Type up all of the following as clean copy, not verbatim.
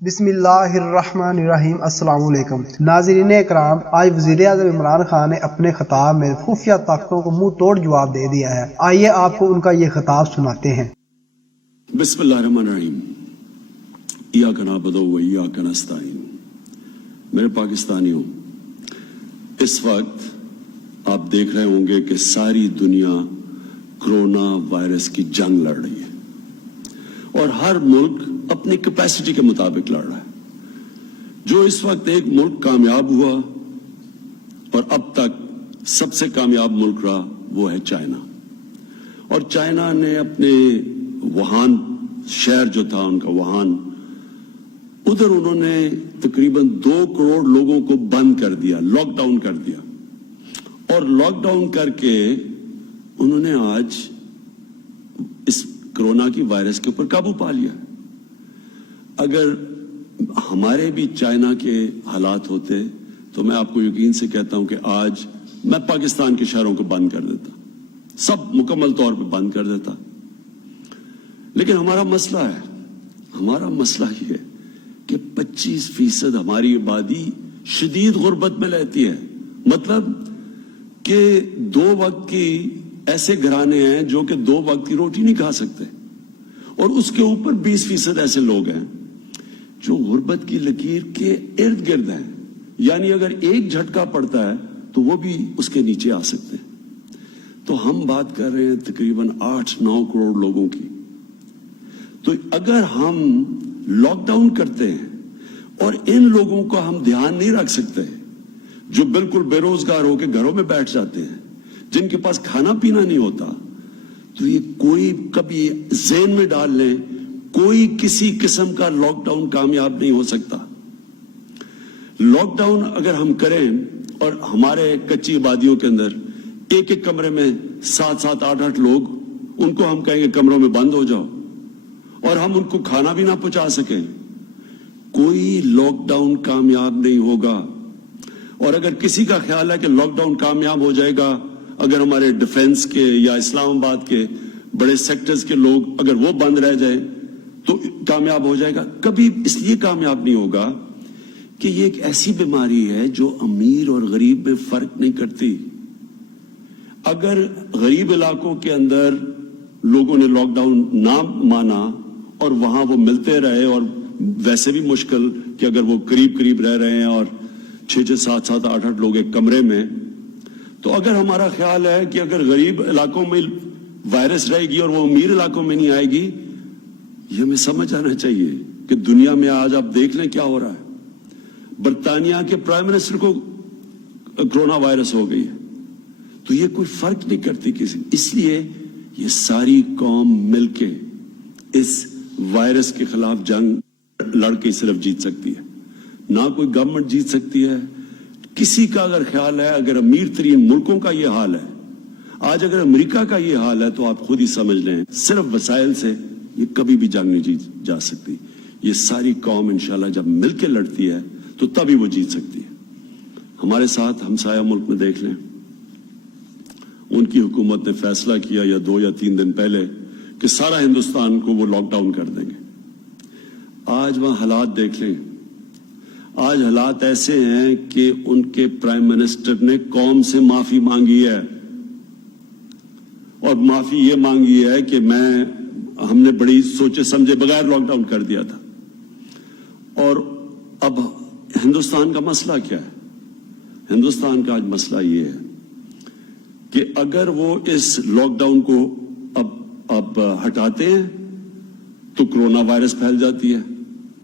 بسم اللہ الرحمن الرحیم۔ السلام علیکم ناظرین اکرام، آج وزیر اعظم عمران خان نے اپنے خطاب میں خفیہ طاقتوں کو منہ توڑ جواب دے دیا ہے۔ آئیے آپ کو ان کا یہ خطاب سناتے ہیں۔ بسم اللہ الرحمن الرحیم۔ ایاک نعبد و ایاک نستعین۔ میرے پاکستانیوں، اس وقت آپ دیکھ رہے ہوں گے کہ ساری دنیا کرونا وائرس کی جنگ لڑ رہی ہے اور ہر ملک اپنی کیپیسٹی کے مطابق لڑ رہا ہے۔ جو اس وقت ایک ملک کامیاب ہوا اور اب تک سب سے کامیاب ملک رہا وہ ہے چائنا، اور چائنا نے اپنے ووہان شہر جو تھا ان کا ووہان، ادھر انہوں نے تقریباً 2 کروڑ لوگوں کو بند کر دیا، لاک ڈاؤن کر دیا، اور لاک ڈاؤن کر کے انہوں نے آج اس کرونا کی وائرس کے اوپر قابو پا لیا۔ اگر ہمارے بھی چائنا کے حالات ہوتے تو میں آپ کو یقین سے کہتا ہوں کہ آج میں پاکستان کے شہروں کو بند کر دیتا، سب مکمل طور پہ بند کر دیتا۔ لیکن ہمارا مسئلہ یہ ہے کہ 25% ہماری آبادی شدید غربت میں رہتی ہے، مطلب کہ 2 وقت کی ایسے گھرانے ہیں جو کہ 2 وقت کی روٹی نہیں کھا سکتے، اور اس کے اوپر 20% ایسے لوگ ہیں جو غربت کی لکیر کے ارد گرد ہیں، یعنی اگر ایک جھٹکا پڑتا ہے تو وہ بھی اس کے نیچے آ سکتے ہیں۔ تو ہم بات کر رہے ہیں تقریباً 8-9 کروڑ لوگوں کی۔ تو اگر ہم لاک ڈاؤن کرتے ہیں اور ان لوگوں کو ہم دھیان نہیں رکھ سکتے، جو بالکل بے روزگار ہو کے گھروں میں بیٹھ جاتے ہیں، جن کے پاس کھانا پینا نہیں ہوتا، تو یہ کوئی کبھی ذہن میں ڈال لیں، کوئی کسی قسم کا لاک ڈاؤن کامیاب نہیں ہو سکتا۔ لاک ڈاؤن اگر ہم کریں اور ہمارے کچی آبادیوں کے اندر ایک کمرے میں 7-7 8-8 لوگ، ان کو ہم کہیں گے کمروں میں بند ہو جاؤ، اور ہم ان کو کھانا بھی نہ پہنچا سکیں، کوئی لاک ڈاؤن کامیاب نہیں ہوگا۔ اور اگر کسی کا خیال ہے کہ لاک ڈاؤن کامیاب ہو جائے گا اگر ہمارے ڈیفنس کے یا اسلام آباد کے بڑے سیکٹرز کے لوگ اگر وہ بند رہ جائیں تو کامیاب ہو جائے گا، کبھی اس لیے کامیاب نہیں ہوگا کہ یہ ایک ایسی بیماری ہے جو امیر اور غریب میں فرق نہیں کرتی۔ اگر غریب علاقوں کے اندر لوگوں نے لاک ڈاؤن نہ مانا اور وہاں وہ ملتے رہے، اور ویسے بھی مشکل کہ اگر وہ قریب رہ رہے ہیں اور 6-6 7-7 8-8 لوگ ایک کمرے میں، تو اگر ہمارا خیال ہے کہ اگر غریب علاقوں میں وائرس رہے گی اور وہ امیر علاقوں میں نہیں آئے گی، یہ ہمیں سمجھ آنا چاہیے کہ دنیا میں آج آپ دیکھ لیں کیا ہو رہا ہے۔ برطانیہ کے پرائم منسٹر کو کرونا وائرس ہو گئی ہے، تو یہ کوئی فرق نہیں کرتی کسی، اس لیے یہ ساری قوم مل کے اس وائرس کے خلاف جنگ لڑ کے صرف جیت سکتی ہے، نہ کوئی گورنمنٹ جیت سکتی ہے۔ کسی کا اگر خیال ہے، اگر امیر ترین ملکوں کا یہ حال ہے آج، اگر امریکہ کا یہ حال ہے، تو آپ خود ہی سمجھ لیں صرف وسائل سے یہ کبھی بھی جنگ نہیں جیت جا سکتی۔ یہ ساری قوم انشاءاللہ جب مل کے لڑتی ہے تو تبھی وہ جیت سکتی ہے۔ ہمارے ساتھ ہمسایہ ملک میں دیکھ لیں، ان کی حکومت نے فیصلہ کیا یا 2 یا 3 دن پہلے کہ سارا ہندوستان کو وہ لاک ڈاؤن کر دیں گے۔ آج وہاں حالات دیکھ لیں، آج حالات ایسے ہیں کہ ان کے پرائم منسٹر نے قوم سے معافی مانگی ہے، اور معافی یہ مانگی ہے کہ ہم نے بڑی سوچے سمجھے بغیر لاک ڈاؤن کر دیا تھا۔ اور اب ہندوستان کا مسئلہ کیا ہے؟ ہندوستان کا آج مسئلہ یہ ہے کہ اگر وہ اس لاک ڈاؤن کو اب ہٹاتے ہیں تو کرونا وائرس پھیل جاتی ہے،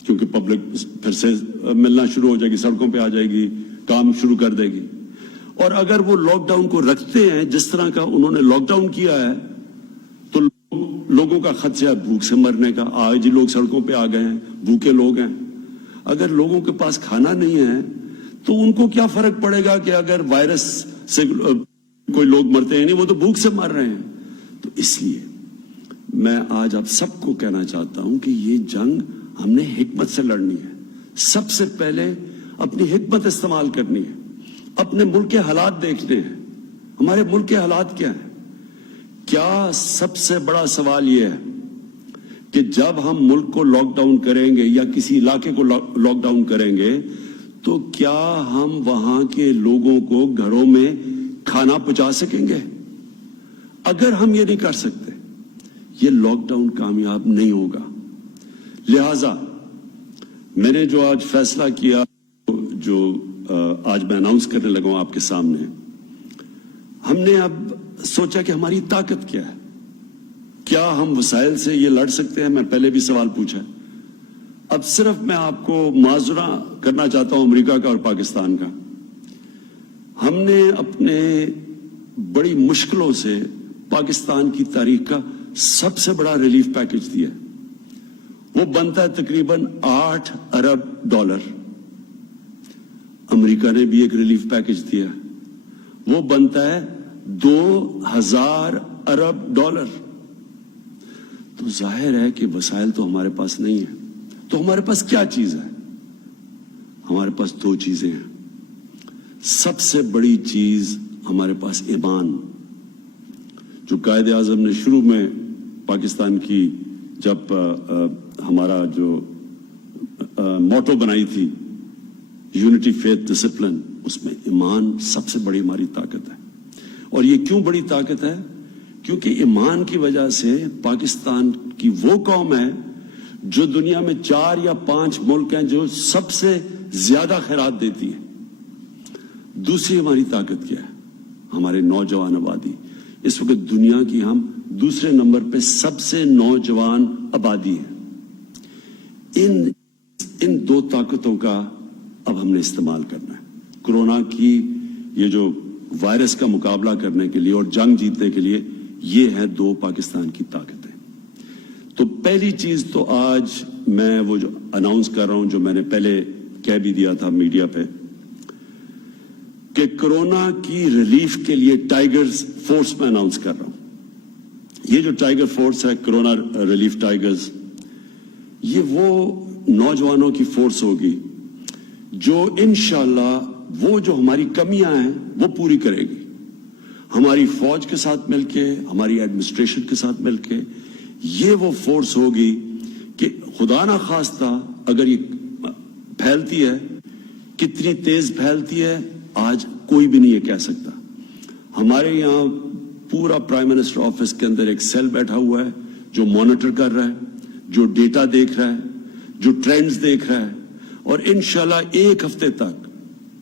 کیونکہ پبلک پھر سے ملنا شروع ہو جائے گی، سڑکوں پہ آ جائے گی، کام شروع کر دے گی۔ اور اگر وہ لاک ڈاؤن کو رکھتے ہیں جس طرح کا انہوں نے لاک ڈاؤن کیا ہے، تو لوگوں کا خدشہ ہے بھوک سے مرنے کا۔ آج ہی لوگ سڑکوں پہ آ گئے ہیں، بھوکے لوگ ہیں۔ اگر لوگوں کے پاس کھانا نہیں ہے تو ان کو کیا فرق پڑے گا کہ اگر وائرس سے کوئی لوگ مرتے ہیں؟ نہیں، وہ تو بھوک سے مر رہے ہیں۔ تو اس لیے میں آج آپ سب کو کہنا چاہتا ہوں کہ یہ جنگ ہم نے حکمت سے لڑنی ہے۔ سب سے پہلے اپنی حکمت استعمال کرنی ہے، اپنے ملک کے حالات دیکھنے ہیں۔ ہمارے ملک کے حالات کیا ہیں؟ کیا سب سے بڑا سوال یہ ہے کہ جب ہم ملک کو لاک ڈاؤن کریں گے یا کسی علاقے کو لاک ڈاؤن کریں گے تو کیا ہم وہاں کے لوگوں کو گھروں میں کھانا پہنچا سکیں گے؟ اگر ہم یہ نہیں کر سکتے یہ لاک ڈاؤن کامیاب نہیں ہوگا. لہذا میں نے جو آج فیصلہ کیا، جو آج میں اناؤنس کرنے لگا ہوں آپ کے سامنے، ہم نے اب سوچا کہ ہماری طاقت کیا ہے، کیا ہم وسائل سے یہ لڑ سکتے ہیں. میں پہلے بھی سوال پوچھا، اب صرف میں آپ کو معذرہ کرنا چاہتا ہوں امریکہ کا اور پاکستان کا. ہم نے اپنے بڑی مشکلوں سے پاکستان کی تاریخ کا سب سے بڑا ریلیف پیکج دیا، وہ بنتا ہے تقریباً $8 ارب. امریکہ نے بھی ایک ریلیف پیکج دیا، وہ بنتا ہے $2000 ارب. تو ظاہر ہے کہ وسائل تو ہمارے پاس نہیں ہے. تو ہمارے پاس کیا چیز ہے؟ ہمارے پاس دو چیزیں ہیں. سب سے بڑی چیز ہمارے پاس ایمان، جو قائد اعظم نے شروع میں پاکستان کی جب ہمارا جو موٹو بنائی تھی، یونٹی، فیتھ، ڈسپلن، اس میں ایمان سب سے بڑی ہماری طاقت ہے. اور یہ کیوں بڑی طاقت ہے؟ کیونکہ ایمان کی وجہ سے پاکستان کی وہ قوم ہے جو دنیا میں 4 یا 5 ملک ہیں جو سب سے زیادہ خیرات دیتی ہے. دوسری ہماری طاقت کیا ہے؟ ہمارے نوجوان آبادی. اس وقت دنیا کی ہم دوسرے نمبر پہ سب سے نوجوان آبادی ہے. ان دو طاقتوں کا اب ہم نے استعمال کرنا ہے کورونا کی یہ جو وائرس کا مقابلہ کرنے کے لیے اور جنگ جیتنے کے لیے. یہ ہے دو پاکستان کی طاقتیں. تو پہلی چیز تو آج میں وہ جو اناؤنس کر رہا ہوں، جو میں نے پہلے کہہ بھی دیا تھا میڈیا پہ، کہ کورونا کی ریلیف کے لیے ٹائیگرز فورس میں اناؤنس کر رہا ہوں. یہ جو ٹائیگر فورس ہے، کورونا ریلیف ٹائیگرز، یہ وہ نوجوانوں کی فورس ہوگی جو انشاءاللہ وہ جو ہماری کمیاں ہیں وہ پوری کرے گی. ہماری فوج کے ساتھ مل کے، ہماری ایڈمنسٹریشن کے ساتھ مل کے یہ وہ فورس ہوگی کہ خدا نہ خواستہ اگر یہ پھیلتی ہے، کتنی تیز پھیلتی ہے آج کوئی بھی نہیں یہ کہہ سکتا. ہمارے یہاں پورا پرائم منسٹر آفس کے اندر ایک سیل بیٹھا ہوا ہے جو مانیٹر کر رہا ہے، جو ڈیٹا دیکھ رہا ہے، جو ٹرینڈز دیکھ رہا ہے. اور انشاءاللہ 1 ہفتے تک،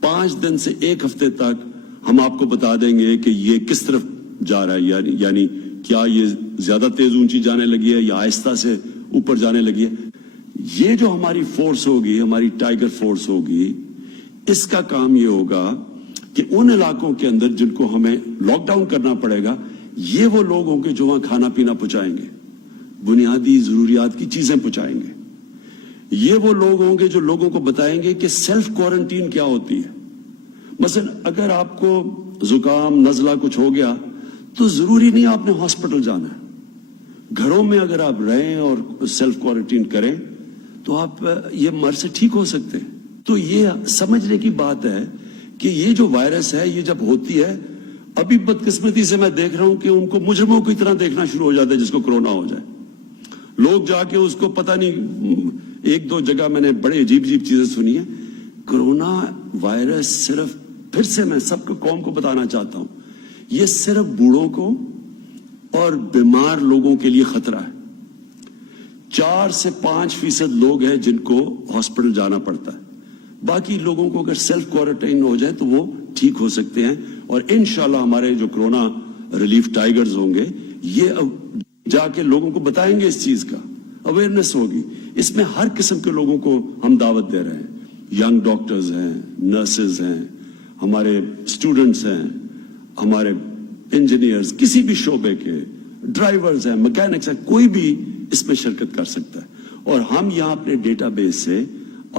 5 دن سے 1 ہفتے تک ہم آپ کو بتا دیں گے کہ یہ کس طرف جا رہا ہے. یعنی کیا یہ زیادہ تیز اونچی جانے لگی ہے یا آہستہ سے اوپر جانے لگی ہے. یہ جو ہماری فورس ہوگی، ہماری ٹائیگر فورس ہوگی، اس کا کام یہ ہوگا کہ ان علاقوں کے اندر جن کو ہمیں لاک ڈاؤن کرنا پڑے گا، یہ وہ لوگ ہوں گے جو وہاں کھانا پینا پہنچائیں گے، بنیادی ضروریات کی چیزیں پہنچائیں گے. یہ وہ لوگ ہوں گے جو لوگوں کو بتائیں گے کہ سیلف کوارنٹین کیا ہوتی ہے. مثلا اگر آپ کو زکام، نزلہ کچھ ہو گیا تو ضروری نہیں آپ نے ہاسپٹل جانا ہے. گھروں میں اگر آپ رہیں اور سیلف کوارنٹین کریں تو آپ یہ مرض سے ٹھیک ہو سکتے ہیں. تو یہ سمجھنے کی بات ہے کہ یہ جو وائرس ہے یہ جب ہوتی ہے، ابھی بدقسمتی سے میں دیکھ رہا ہوں کہ ان کو مجرموں کی طرح دیکھنا شروع ہو جاتا ہے جس کو کرونا ہو جائے. لوگ جا کے اس کو پتہ نہیں، 1-2 جگہ میں نے بڑے عجیب چیزیں سنی ہیں. کرونا وائرس صرف، پھر سے میں سب کو قوم کو بتانا چاہتا ہوں، یہ صرف بوڑھوں کو اور بیمار لوگوں کے لیے خطرہ ہے. 4 سے 5% لوگ ہیں جن کو ہاسپٹل جانا پڑتا ہے. باقی لوگوں کو اگر سیلف کوارنٹائن ہو جائے تو وہ ٹھیک ہو سکتے ہیں. اور انشاءاللہ ہمارے جو کورونا ریلیف ٹائیگرز ہوں گے یہ جا کے لوگوں کو بتائیں گے، اس چیز کا اویئرنیس ہوگی. اس میں ہر قسم کے لوگوں کو ہم دعوت دے رہے ہیں. ینگ ڈاکٹرز ہیں، نرسز ہیں، ہمارے اسٹوڈنٹس ہیں، ہمارے انجینئرز، کسی بھی شعبے کے ڈرائیورز ہیں، میکینکس ہیں، کوئی بھی اس میں شرکت کر سکتا ہے. اور ہم یہاں اپنے ڈیٹا بیس سے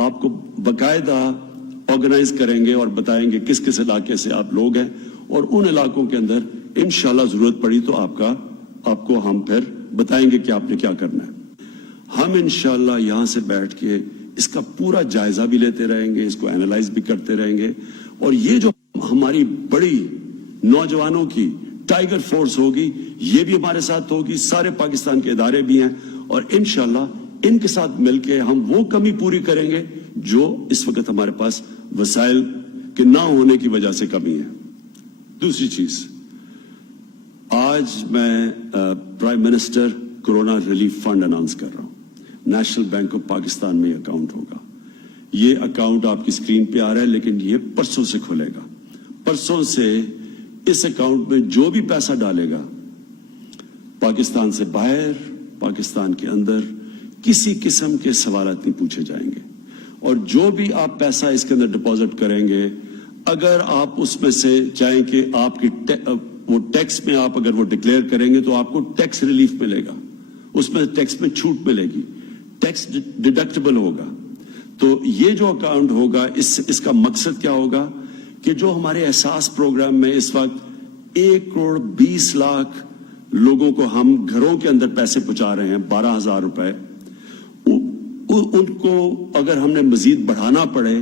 آپ کو باقاعدہ آرگنائز کریں گے اور بتائیں گے کس کس علاقے سے آپ لوگ ہیں، اور ان علاقوں کے اندر انشاءاللہ ضرورت پڑی تو آپ کو ہم پھر بتائیں گے کہ آپ نے کیا کرنا ہے. ہم انشاءاللہ یہاں سے بیٹھ کے اس کا پورا جائزہ بھی لیتے رہیں گے، اس کو اینالائز بھی کرتے رہیں گے. اور یہ جو ہماری بڑی نوجوانوں کی ٹائیگر فورس ہوگی یہ بھی ہمارے ساتھ ہوگی. سارے پاکستان کے ادارے بھی ہیں اور انشاءاللہ ان کے ساتھ مل کے ہم وہ کمی پوری کریں گے جو اس وقت ہمارے پاس وسائل کے نہ ہونے کی وجہ سے کمی ہے. دوسری چیز، آج میں prime minister corona relief fund announce کر رہا ہوں. نیشنل بینک آف پاکستان میں یہ اکاؤنٹ ہوگا. یہ اکاؤنٹ آپ کی اسکرین پہ آ رہا ہے، لیکن یہ پرسوں سے کھلے گا. پرسوں سے اس اکاؤنٹ میں جو بھی پیسہ ڈالے گا، پاکستان سے باہر، پاکستان کے اندر، کسی قسم کے سوالات نہیں پوچھے جائیں گے. اور جو بھی آپ پیسہ اس کے اندر ڈپازٹ کریں گے، اگر آپ اس میں سے چاہیں کہ آپ کی وہ ٹیکس میں آپ اگر وہ ڈکلیئر کریں گے تو آپ کو ٹیکس ریلیف ملے گا، اس میں ٹیکس میں چھوٹ ملے گی، ٹیکس ڈیڈکٹیبل ہوگا. تو یہ جو اکاؤنٹ ہوگا، اس کا مقصد کیا ہوگا کہ جو ہمارے احساس پروگرام میں اس وقت 1,20,00,000 لوگوں کو ہم گھروں کے اندر پیسے پہنچا رہے ہیں، 12,000 روپے، ان کو اگر ہم نے مزید بڑھانا پڑے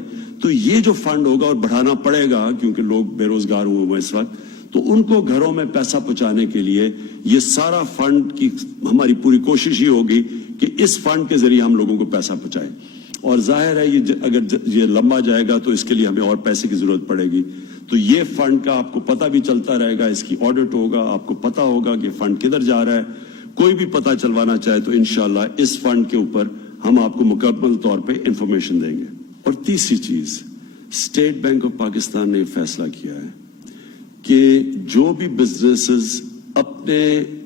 تو یہ جو فنڈ ہوگا اور بڑھانا پڑے گا کیونکہ لوگ بے روزگار ہوئے ہیں اس وقت، تو ان کو گھروں میں پیسہ پہنچانے کے لیے یہ سارا فنڈ کی ہماری پوری کوشش ہی ہوگی کہ اس فنڈ کے ذریعے ہم لوگوں کو پیسہ پہنچائیں. اور ظاہر ہے اگر یہ لمبا جائے گا تو اس کے لیے ہمیں اور پیسے کی ضرورت پڑے گی. تو یہ فنڈ کا آپ کو پتہ بھی چلتا رہے گا، اس کی آڈٹ ہوگا، آپ کو پتہ ہوگا کہ فنڈ کدھر جا رہا ہے. کوئی بھی پتہ چلوانا چاہے تو انشاءاللہ اس فنڈ کے اوپر ہم آپ کو مکمل طور پہ انفارمیشن دیں گے. اور تیسری چیز، اسٹیٹ بینک آف پاکستان نے فیصلہ کیا ہے کہ جو بھی بزنسز اپنے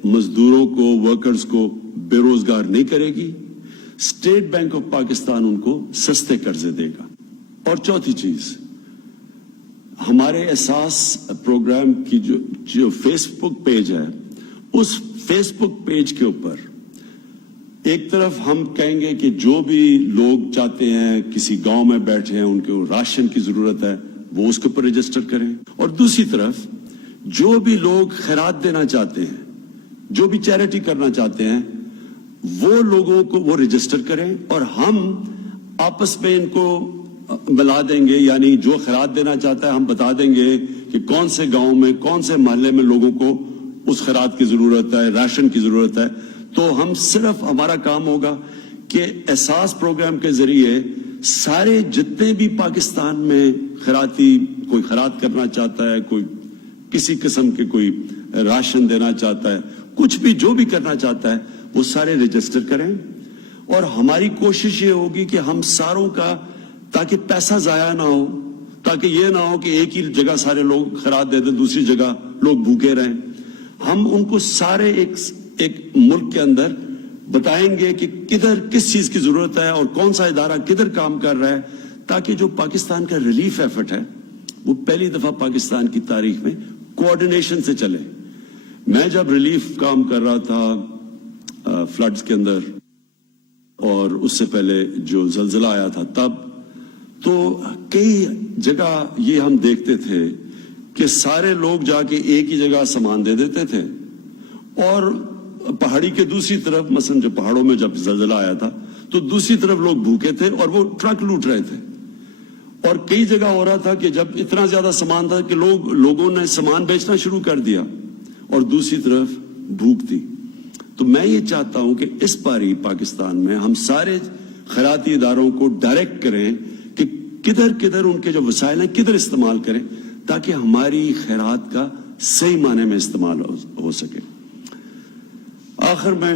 مزدوروں کو، ورکرز کو بے روزگار نہیں کرے گی، اسٹیٹ بینک آف پاکستان ان کو سستے قرضے دے گا. اور چوتھی چیز، ہمارے احساس پروگرام کی جو فیس بک پیج ہے، اس فیس بک پیج کے اوپر ایک طرف ہم کہیں گے کہ جو بھی لوگ چاہتے ہیں، کسی گاؤں میں بیٹھے ہیں، ان کو راشن کی ضرورت ہے، وہ اس کے اوپر رجسٹر کریں. اور دوسری طرف جو بھی لوگ خیرات دینا چاہتے ہیں، جو بھی چیریٹی کرنا چاہتے ہیں، وہ لوگوں کو وہ رجسٹر کریں اور ہم آپس میں ان کو ملا دیں گے. یعنی جو خیرات دینا چاہتا ہے ہم بتا دیں گے کہ کون سے گاؤں میں، کون سے محلے میں لوگوں کو اس خیرات کی ضرورت ہے، راشن کی ضرورت ہے. تو ہم صرف ہمارا کام ہوگا کہ احساس پروگرام کے ذریعے سارے جتنے بھی پاکستان میں خیراتی، کوئی خیرات کرنا چاہتا ہے، کوئی کسی قسم کے کوئی راشن دینا چاہتا ہے، کچھ بھی جو بھی کرنا چاہتا ہے، وہ سارے رجسٹر کریں. اور ہماری کوشش یہ ہوگی کہ ہم ساروں کا، تاکہ پیسہ ضائع نہ ہو، تاکہ یہ نہ ہو کہ ایک ہی جگہ سارے لوگ خیرات دے دیں، دوسری جگہ لوگ بھوکے رہیں. ہم ان کو سارے ایک ملک کے اندر بتائیں گے کہ کدھر کس چیز کی ضرورت ہے اور کون سا ادارہ کدھر کام کر رہا ہے، تاکہ جو پاکستان کا ریلیف ایفرٹ ہے وہ پہلی دفعہ پاکستان کی تاریخ میں کوآرڈینیشن سے چلے. میں جب ریلیف کام کر رہا تھا فلڈز کے اندر، اور اس سے پہلے جو زلزلہ آیا تھا تب، تو کئی جگہ یہ ہم دیکھتے تھے کہ سارے لوگ جا کے ایک ہی جگہ سامان دے دیتے تھے، اور پہاڑی کے دوسری طرف، مثلا جو پہاڑوں میں جب زلزلہ آیا تھا تو دوسری طرف لوگ بھوکے تھے اور وہ ٹرک لوٹ رہے تھے. اور کئی جگہ ہو رہا تھا کہ جب اتنا زیادہ سامان تھا کہ لوگوں نے سامان بیچنا شروع کر دیا اور دوسری طرف بھوک تھی. تو میں یہ چاہتا ہوں کہ اس باری پاکستان میں ہم سارے خیراتی اداروں کو ڈائریکٹ کریں کہ کدھر کدھر ان کے جو وسائل ہیں کدھر استعمال کریں، تاکہ ہماری خیرات کا صحیح معنی میں استعمال ہو سکے. آخر میں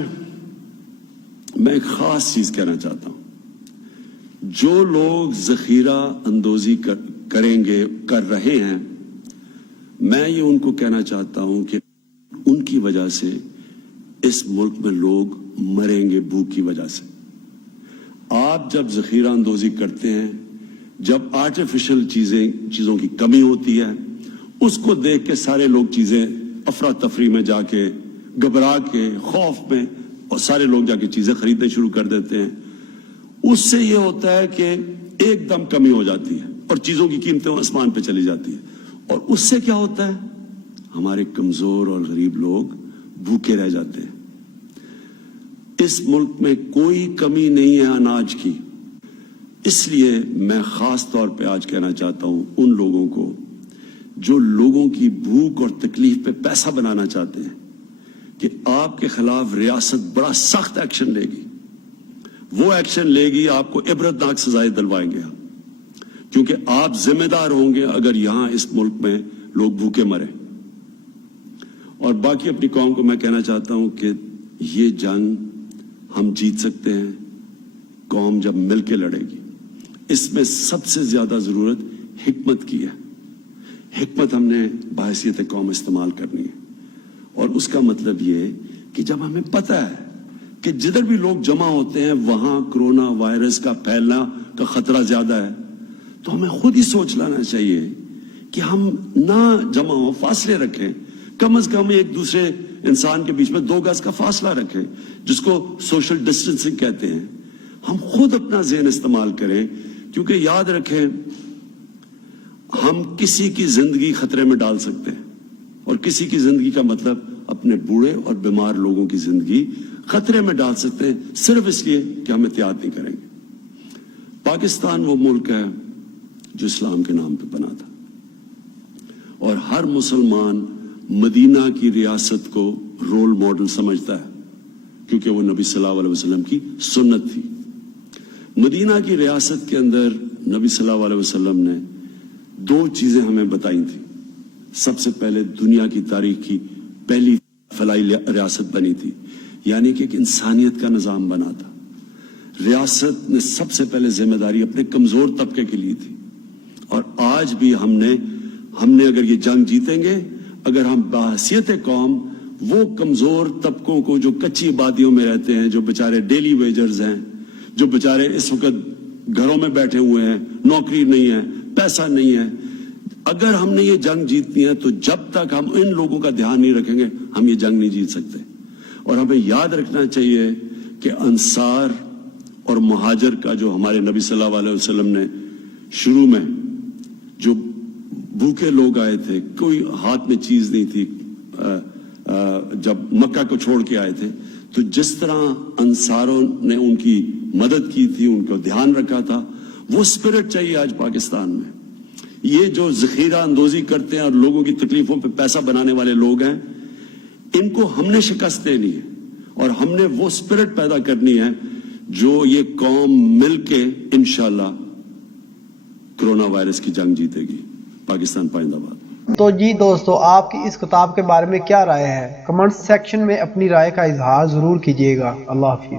ایک خاص چیز کہنا چاہتا ہوں. جو لوگ ذخیرہ اندوزی کر رہے ہیں، میں یہ ان کو کہنا چاہتا ہوں کہ ان کی وجہ سے اس ملک میں لوگ مریں گے بھوک کی وجہ سے. آپ جب ذخیرہ اندوزی کرتے ہیں، جب آرٹیفیشل چیزوں کی کمی ہوتی ہے، اس کو دیکھ کے سارے لوگ چیزیں افراتفری میں جا کے، گھبرا کے، خوف میں، اور سارے لوگ جا کے چیزیں خریدنے شروع کر دیتے ہیں. اس سے یہ ہوتا ہے کہ ایک دم کمی ہو جاتی ہے اور چیزوں کی قیمتیں آسمان پہ چلی جاتی ہے. اور اس سے کیا ہوتا ہے؟ ہمارے کمزور اور غریب لوگ بھوکے رہ جاتے ہیں. اس ملک میں کوئی کمی نہیں ہے اناج کی. اس لیے میں خاص طور پہ آج کہنا چاہتا ہوں ان لوگوں کو جو لوگوں کی بھوک اور تکلیف پہ پیسہ بنانا چاہتے ہیں، کہ آپ کے خلاف ریاست بڑا سخت ایکشن لے گی. وہ ایکشن لے گی، آپ کو عبرتناک سزائیں دلوائیں گے، کیونکہ آپ ذمہ دار ہوں گے اگر یہاں اس ملک میں لوگ بھوکے مرے. اور باقی اپنی قوم کو میں کہنا چاہتا ہوں کہ یہ جنگ ہم جیت سکتے ہیں قوم جب مل کے لڑے گی. اس میں سب سے زیادہ ضرورت حکمت کی ہے. حکمت ہم نے بحیثیت قوم استعمال کرنی ہے، اور اس کا مطلب یہ کہ جب ہمیں پتہ ہے کہ جدھر بھی لوگ جمع ہوتے ہیں وہاں کرونا وائرس کا پھیلنا کا خطرہ زیادہ ہے، تو ہمیں خود ہی سوچ لینا چاہیے کہ ہم نہ جمع ہوں، فاصلے رکھیں، کم از کم ایک دوسرے انسان کے بیچ میں 2 گز کا فاصلہ رکھیں، جس کو سوشل ڈسٹنسنگ کہتے ہیں. ہم خود اپنا ذہن استعمال کریں، کیونکہ یاد رکھیں ہم کسی کی زندگی خطرے میں ڈال سکتے ہیں، اور کسی کی زندگی کا مطلب اپنے بوڑھے اور بیمار لوگوں کی زندگی خطرے میں ڈال سکتے ہیں، صرف اس لیے کہ ہم احتیاط نہیں کریں گے. پاکستان وہ ملک ہے جو اسلام کے نام پہ بنا تھا، اور ہر مسلمان مدینہ کی ریاست کو رول ماڈل سمجھتا ہے، کیونکہ وہ نبی صلی اللہ علیہ وسلم کی سنت تھی. مدینہ کی ریاست کے اندر نبی صلی اللہ علیہ وسلم نے 2 چیزیں ہمیں بتائی تھیں. سب سے پہلے دنیا کی تاریخ کی پہلی فلاحی ریاست بنی تھی، یعنی کہ ایک انسانیت کا نظام بنا تھا. ریاست نے سب سے پہلے ذمہ داری اپنے کمزور طبقے کے لیے تھی، اور آج بھی ہم نے اگر یہ جنگ جیتیں گے، اگر ہم بحیثیت قوم وہ کمزور طبقوں کو جو کچی آبادیوں میں رہتے ہیں، جو بیچارے ڈیلی ویجرز ہیں، جو بیچارے اس وقت گھروں میں بیٹھے ہوئے ہیں، نوکری نہیں ہے، پیسہ نہیں ہے، اگر ہم نے یہ جنگ جیتنی ہے تو جب تک ہم ان لوگوں کا دھیان نہیں رکھیں گے ہم یہ جنگ نہیں جیت سکتے. اور ہمیں یاد رکھنا چاہیے کہ انصار اور مہاجر کا جو ہمارے نبی صلی اللہ علیہ وسلم نے شروع میں جو بھوکے لوگ آئے تھے، کوئی ہاتھ میں چیز نہیں تھی، جب مکہ کو چھوڑ کے آئے تھے، تو جس طرح انصاروں نے ان کی مدد کی تھی، ان کو دھیان رکھا تھا، وہ اسپرٹ چاہیے آج پاکستان میں. یہ جو ذخیرہ اندوزی کرتے ہیں اور لوگوں کی تکلیفوں پہ پیسہ بنانے والے لوگ ہیں، ان کو ہم نے شکست دینی ہے، اور ہم نے وہ اسپرٹ پیدا کرنی ہے جو یہ قوم مل کے انشاءاللہ کرونا وائرس کی جنگ جیتے گی. پاکستان پائندہ باد. تو جی دوستو، آپ کی اس کتاب کے بارے میں کیا رائے ہے؟ کمنٹ سیکشن میں اپنی رائے کا اظہار ضرور کیجیے گا. اللہ حافظ.